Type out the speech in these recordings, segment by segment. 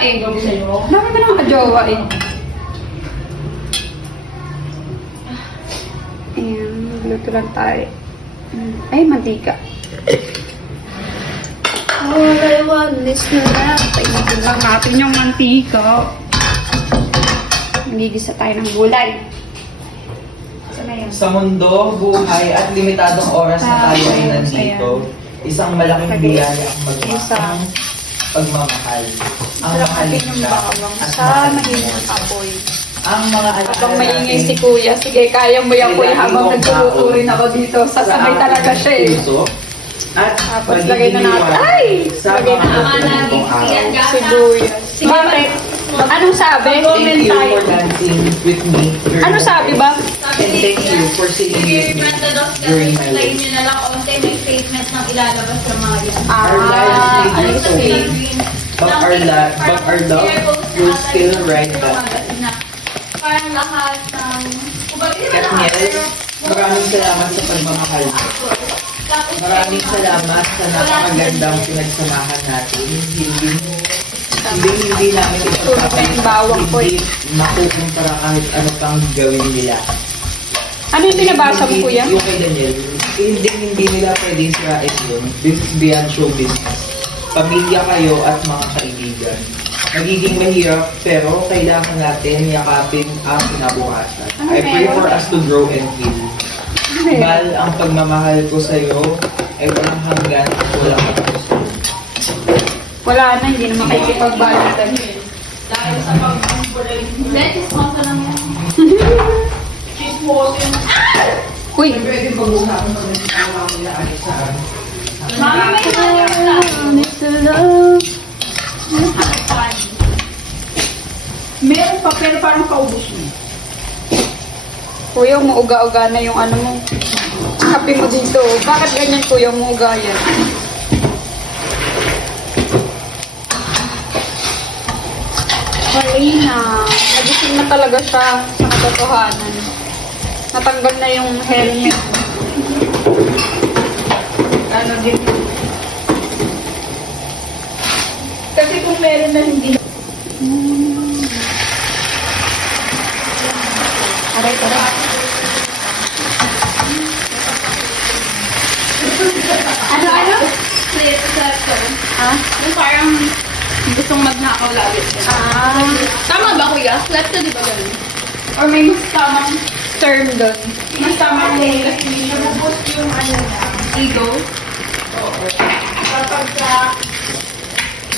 eh. sa'yo. Dami ba naman ka-jowa eh? Ayan, magluto lang tayo. Ay, mantika. All I want is na. Painitin lang natin yung mantika. Magigisa tayo ng gulay. Saan na yun? Sa mundo, buhay at limitadong oras na tayo ay nandito, isang malaking biyaya ang magmahal, pagmamahal. Ang Sarap mahalin natin yung siya bawang at sa mahalin magiging siya. apoy. Ang mga Habang maingay si kuya, sige, kaya mo yan kuya habang nagsusurin ako dito. Sasabay talaga siya eh. At Tapos lagay na natin. Ay! sa Lagay na mga natin. pagpapong araw. Sibuyas. Bakit? Anong sabi? Thank you for dancing with me. during Ano my sabi life. ba? And thank you for singing with me during my Explain life. nyo na lang konti, may statement ng ilalabas sa mga yan. Our lives may be I so see. but our love will still right back. Parang lahat ng... Katniel, maraming salamat sa pagmamahal mo. Maraming salamat sa napakagandang pinagsamahan natin. Hindi namin Tulog na yung bawang ko eh. hindi makukumpara kahit ano pang gawin nila. Ano yung binabasa mo kuya? Yung kay Daniel, hindi nila pwedeng sirain yun. This is beyond show business. Pamilya kayo at mga kaibigan. Magiging mahirap pero kailangan natin yakapin ang kinabukasan. Ano I pray meron? for us to grow and heal. Mahal ang pagmamahal ko sa'yo ay walang hanggan at walang katapusan. Wala na, hindi na makikipagbalitan. Dahil sa pag-unfold. Hindi, chismosa lang yan. Chismosa yun. Uy! Pwede pag-usapan mo rin ang mga nilaani sa Mami, may hanap lang. Meron pa, pero parang paubos mo. Kuya, umuuga-uga na yung ano mo. Kape mo dito. Bakit ganyan kuya, umuuga yan? Marina, nagising na talaga siya sa katotohanan. Natanggal na yung helmet. Ano din. Kasi kung meron na hindi Aray, aray. Ano? Ha? Yung parang gustong magnakaw lagi. Ah. Tama ba kuya? Flat ka di ba ganun? Or may mas tamang term doon. mas tama yung kasi nabubot yung ano na. Ego? Kapag ka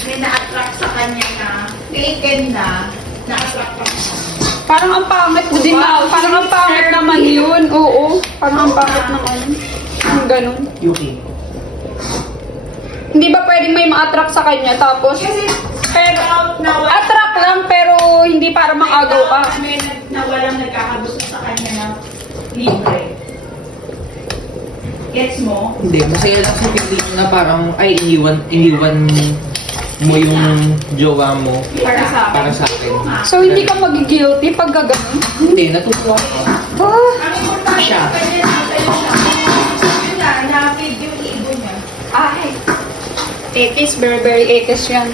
may na-attract sa kanya na taken na, na-attract ka. Parang ang pangit mo din na. Parang ang pangit naman yun. Oo. Parang ang pangit naman. Ang ganun. Yuki. Hindi ba pwedeng may ma-attract sa kanya tapos Kasi pero na attract lang pero hindi para makagaw ka. may na walang nagkakagusto sa kanya na libre. Gets mo? Hindi, masaya lang sa feeling na parang ay iniwan mo yung jowa mo Para sa akin. para sa akin. So hindi ka mag-guilty pag gagawin. Hindi, natutuwa ko. Ah, Ang importante Siya. sa kanya na sa'yo siya. Yun na, na-feed yung ego niya. ay. Ekis, very very ekis yan.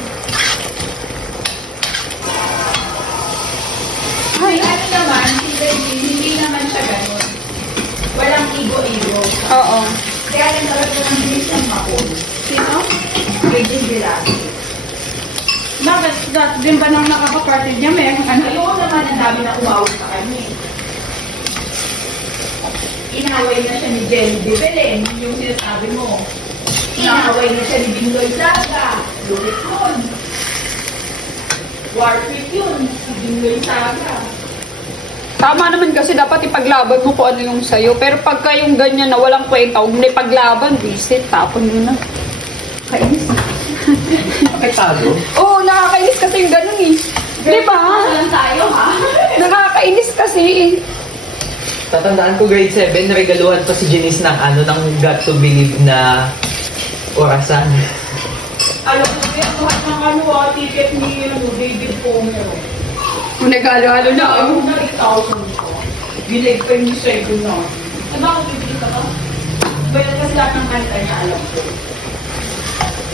Ay, ano naman, si Regine, hindi naman siya ganun. Walang ego-ego. Oo. Kaya lang talaga ng bilis ng makul. Sino? Regine Villar. Bakit? Din ba nang nakaka-party niya may ano? Ayoko naman ang dami na umawag sa kanya eh. Inaway na siya ni Jelly de Belen, yung sinasabi mo. Inaway na siya ni Binloy Saga, Lulit Mon. Warfare yun, si Binloy Saga. Tama naman kasi dapat ipaglaban mo kung ano yung sa'yo. Pero pagka yung ganyan na walang kwenta, huwag mo na ipaglaban, visit, tapon mo na. Kainis. Apektado. Oo, nakakainis kasi yung ganun eh. Di ba? Alam tayo ha? Nakakainis kasi eh. Tatandaan ko grade 7, regaluhan pa si Janice ng ng got to believe na orasan. Alam mo yan, lahat ng ticket ni David Pomer. Kung nagalo-halo na Ayaw ako. na 8,000 ko. Gilig pa yung second na. Ano ba kung bibili ka ba? Bayan kasi lahat ng kanta niya alam ko.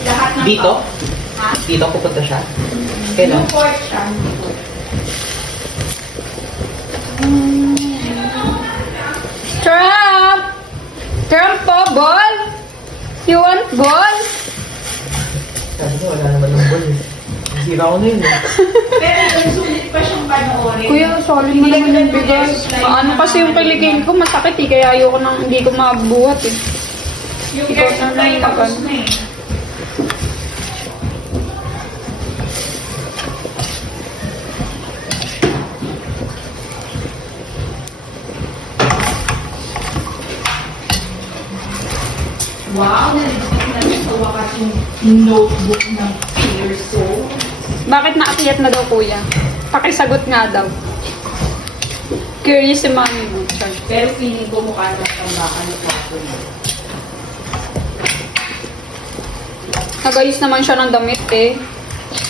Lahat ng Dito? Ha? Dito pupunta siya? Kailan? Newport siya. Trump! Trump po, ball? You want ball? Sabi ko, wala naman ng ball. Sira ko na yun eh. Pero yung sulit pa siyang panoorin. Kuya, sorry mo naman yung bigas. Ano kasi yung kiligin ko, masakit eh. Kaya ayoko nang hindi ko mabuhat eh. Yung Ikaw air na supply lang tapos naman. na eh. Wow, nalipit na rin sa wakas yung notebook ng Pearso. Bakit naakyat na daw kuya? Pakisagot nga daw. Curious si mami mo. Sorry. Pero feeling ko mukha na tambakan ng kwato niya. Nagayos naman siya ng damit eh.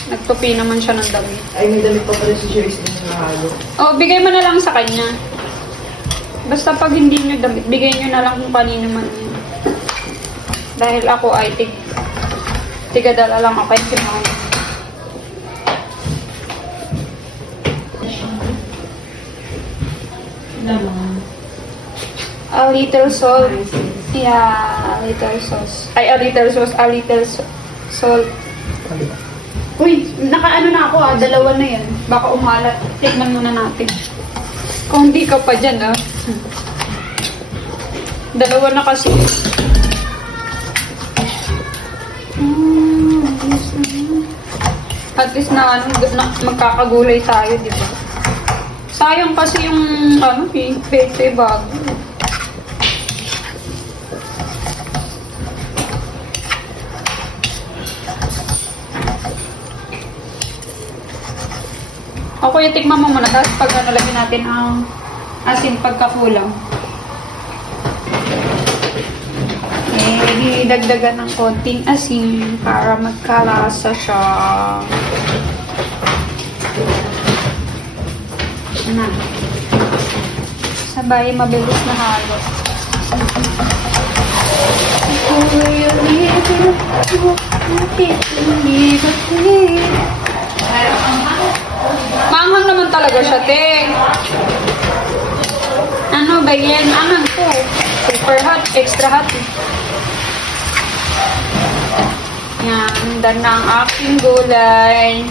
Nagtupi naman siya ng damit. Ay, may damit pa pala si Joyce na nahalo. Oh, bigay mo na lang sa kanya. Basta pag hindi nyo damit, bigay nyo na lang kung kanino man yun. Dahil ako ay tigadala lang ako kay mami. Naman. A little salt. Yeah, a little sauce. Ay, a little sauce, a little salt. Uy, nakaano na ako ah, dalawa na yan. Baka umalat. Tignan muna natin. Kung hindi ka pa dyan ah. Dalawa na kasi. At least na, ano, magkakagulay tayo, di ba? Sayang kasi yung ano, pepe bago. Ako yung tikman mo muna, tapos pag ano, lagyan natin ang asin pagkakulang. Eh, dagdagan ng konting asin para magkalasa siya. Na. Sabay, mabilis na halo. Maanghang naman talaga siya, te. Ano ba yan? Anghang po. Super hot, extra hot. Yan, dan na ang aking gulay.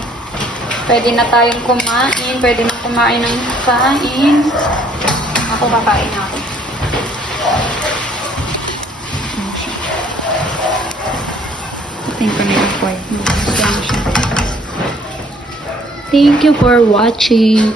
Pwede na tayong kumain. Pwede na kumain ng kain. Ako kakain ako. Tingnan ko na yung point mo. Thank you for watching.